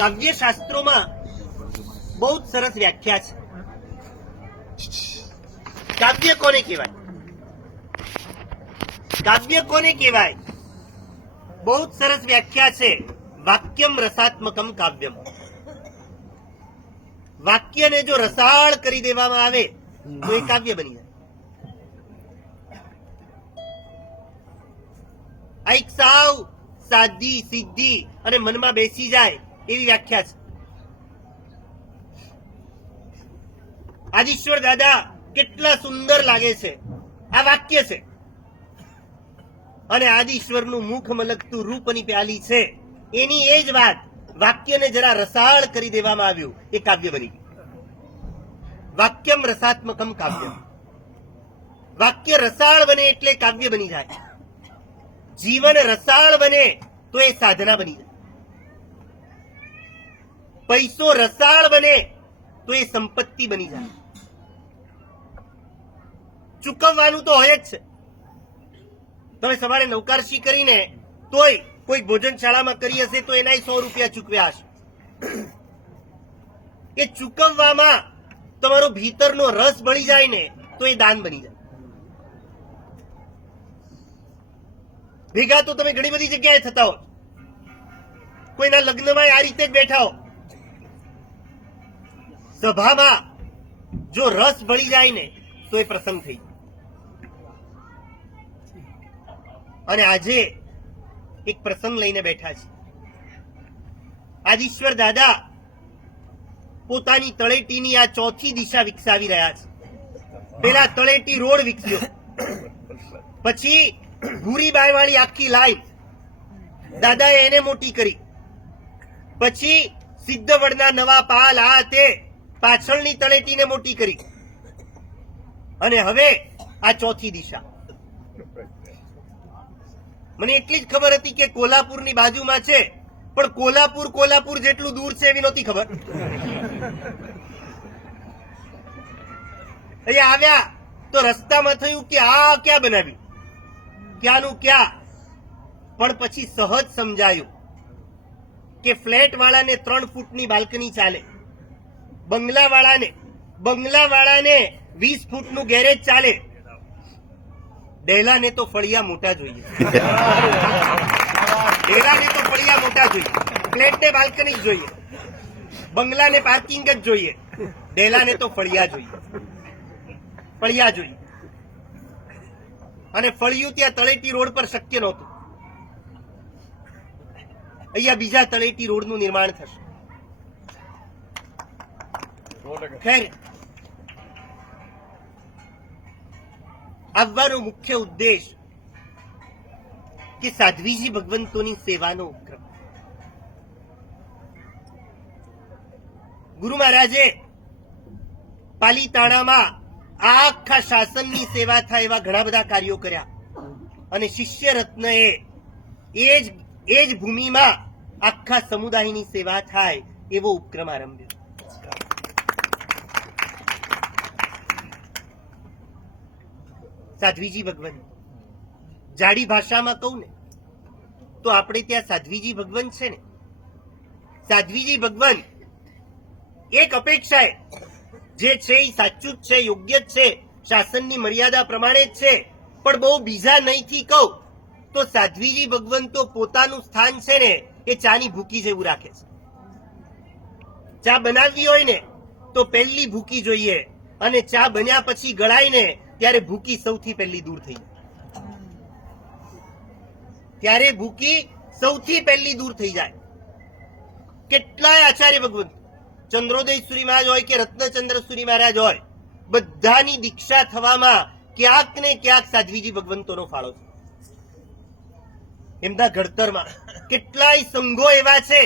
કાવ્ય શાસ્ત્રોમાં બહુ જ સરસ વ્યાખ્યા છે. કાવ્ય કોને કહેવાય? કાવ્ય કોને કહેવાય? બહુ જ સરસ વ્યાખ્યા છે. વાક્યમ રસાત્મકમ કાવ્યમ. વાક્યને જો રસાળ કરી દેવામાં આવે તો એ કાવ્ય બની જાય. આ એક સાવ સાદી સીધી અને મનમાં બેસી જાય એવી વ્યાખ્યા છે. આદિશ્વર દાદા કેટલા સુંદર લાગે છે. આ વાક્ય છે અને આદિશ્વરનું મુખ મલકતું રૂપની પ્યાલી છે. એની એ જ વાત વાક્યને જરા રસાળ કરી દેવામાં આવ્યું, એ કાવ્ય બની ગયું. વાક્યમ રસાત્મકમ કાવ્યમ. વાક્ય રસાળ બને એટલે કાવ્ય બની જાય. જીવન રસાળ બને તો એ સાધના બની જાય. પૈસો રસાળ બને તો એ સંપત્તિ બની જાય. ચૂકવવાનું તો હોય જ છે. તમે સવારે નૌકારશી કરીને તોય કોઈ ભોજનશાળામાં કરી હશે તો એના 100 રૂપિયા ચૂકવ્યા હશે. એ ચૂકવવામાં તમારો ભીતરનો રસ બળી જાય ને તો એ દાન બની જાય. ભેગા તો તમે ઘણી બધી જગ્યાએ થતા હો. કોઈના લગ્નમાં આ રીતે જ બેઠા હો. સભામાં જો રસ બળી જાય ને તો એ પ્રસંગ થઈ જાય. અને આજે એક પ્રસંગ લઈને બેઠા છે. આદિશ્વર દાદા પોતાની તળેટીની આ ચોથી દિશા વિકસાવી રહ્યા છે. પેલા તળેટી રોડ વિકસ્યો, પછી ભૂરીબાઈ વાળી આખી લાઈન દાદાએ એને મોટી કરી, પછી સિદ્ધવડના નવા પાલ આ તે પાછળની તળેટીને મોટી કરી, અને હવે આ ચોથી દિશા. મને એટલી જ ખબર હતી કે કોલ્હાપુરની બાજુમાં છે, પણ કોલ્હાપુર જેટલું દૂર છે એવી નહોતી ખબર. અહીંયા આવ્યા તો રસ્તામાં થયું કે આ ક્યાં બનાવ્યું, ક્યાંનું ક્યાં. પણ પછી સહજ સમજાયું કે ફ્લેટ વાળાને 3 ફૂટની બાલ્કની ચાલે, બંગલા વાળાને 20 ફૂટનું ગેરેજ ચાલે. ડેલાને તો ફળિયા મોટા જોઈએ. ફ્લેટને બાલ્કની જ જોઈએ, બંગલાને પાર્કિંગ જ જોઈએ, ડેલાને તો ફળિયા જોઈએ. અને ફળિયું ત્યાં તળેટી રોડ પર શક્ય નહોતું. અહીંયા બીજા તળેટી રોડનું નિર્માણ થશે. ખેર, આવવાનો મુખ્ય ઉદ્દેશ કે સાધ્વીજી ભગવંતોની સેવાનો ઉપક્રમ. ગુરુ મહારાજે પાલીતાણામાં આખા શાસનની સેવા થાય એવા ઘણા બધા કાર્યો કર્યા, અને શિષ્ય રત્નએ એ જ ભૂમિમાં આખા સમુદાયની સેવા થાય એવો ઉપક્રમ આરંભ્યો. સાધ્વીજી ભગવંત, જાડી ભાષામાં કહું ને તો આપણે ત્યાં સાધ્વીજી ભગવંત છે ને. સાધ્વીજી ભગવંત એક અપેક્ષાએ જે છે એ સાચું જ છે, યોગ્ય જ છે, શાસનની મર્યાદા પ્રમાણે જ છે. પણ બહુ બીજા નહીંથી કહું તો સાધ્વીજી ભગવંત તો પોતાનું સ્થાન છે ને એ ચાની ભૂકી જેવું રાખે છે. ચા બનાવવી હોય ને તો પહેલી ભૂકી જોઈએ, અને ચા બન્યા પછી ગળાય ને ત્યારે ભૂકી સૌથી પહેલી દૂર થઈ જાય. કેટલાય આચાર્ય ભગવંત, ચંદ્રોદય સુરી મહારાજ હોય કે રત્નચંદ્ર સુરી મહારાજ હોય, બધાની દીક્ષા થવામાં ક્યાંક ને ક્યાંક સાધ્વીજી ભગવંતોનો ફાળો છે. એમના ઘડતરમાં કેટલાય સંઘો એવા છે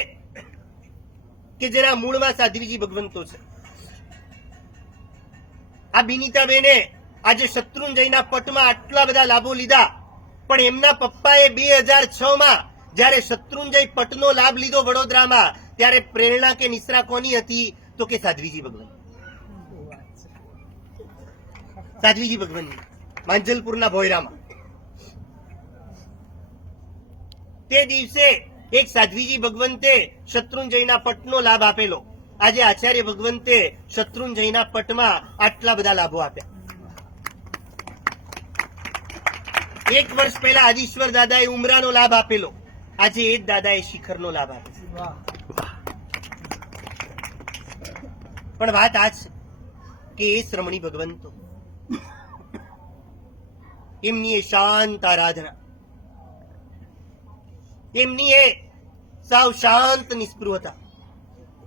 કે જેના મૂળમાં સાધ્વીજી ભગવંતો છે. આ બિનીતાબેને આજે શત્રુંજયના પટમાં આટલા બધા લાભો લીધા, પણ એમના પપ્પાએ 2006માં જયારે શત્રુંજય પટનો લાભ લીધો વડોદરામાં, ત્યારે પ્રેરણા કે નિશ્રા કોની હતી તો કે સાધ્વીજી ભગવંત. માંજલપુરના ભોયરામાં તે દિવસે એક સાધ્વીજી ભગવંતે શત્રુંજયના પટનો લાભ આપેલો. આજે આચાર્ય ભગવંતે શત્રુંજયના પટમાં આટલા બધા લાભો આપ્યા. 1 વર્ષ પહેલા આદિશ્વર દાદાએ ઉમરાનો લાભ આપેલો. આજે એ જ દાદાએ શિખરનો લાભ આપ્યો. પણ વાત આ છે કે એ શ્રમણી ભગવંતો એમની એ શાંત આરાધના, એમની એ સાવ શાંત નિસ્પૃહતા.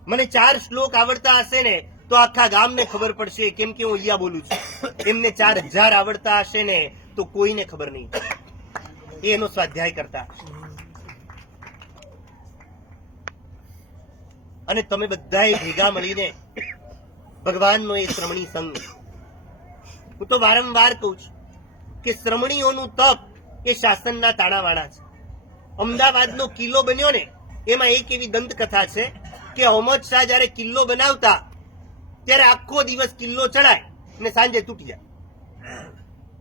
મને 4 શ્લોક આવડતા હશે ને તો આખા ગામને ખબર પડશે, કેમ કે હું અહીંયા બોલું છું. એમને 4000 આવડતા હશે ને તો કોઈને ખબર નહીં, એનો સ્વાધ્યાય કરતા. અને તમે બધાએ ભેગા મળીને ભગવાનનો એ શ્રમણી સંઘ. હું તો વારંવાર કહું છું કે શ્રમણીઓનું તપ એ શાસનના તાણાવાણા છે. અમદાવાદનો કિલ્લો બન્યો ને એમાં એક એવી દંતકથા છે કે અહમદ શાહ જયારે કિલ્લો બનાવતા ત્યારે આખો દિવસ કિલ્લો ચડાય અને સાંજે તૂટી જાય.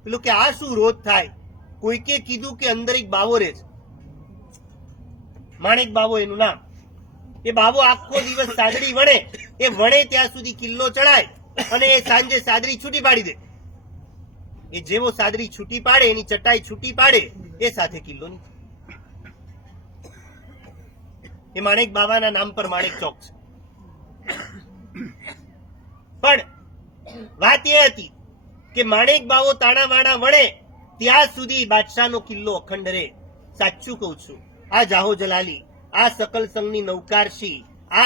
પેલું કે આ શું રોજ થાય? કોઈકે કીધું કે અંદર એક બાવો રહે છે, માણેક બાવો એનું નામ. એ બાવો આખો દિવસ સાદડી વણે, એ વણે ત્યાં સુધી કિલ્લો ચડાય અને એ સાંજે સાદડી છૂટી પાડી દે. એ જેવો સાદડી છૂટી પાડે, એની ચટાઈ છૂટી પાડે, એ સાથે કિલ્લો નીકળે. એ માણેક બાવાના નામ પર માણેક ચોક છે. પણ વાત એ હતી કે માણેક બાવો તાણાવાણા વણે ત્યાં સુધી બાદશાહનો કિલ્લો અખંડ રહે. સાચું કહું છું, આ જાહો જલાલી, આ સકલ સંઘની નૌકારશી, આ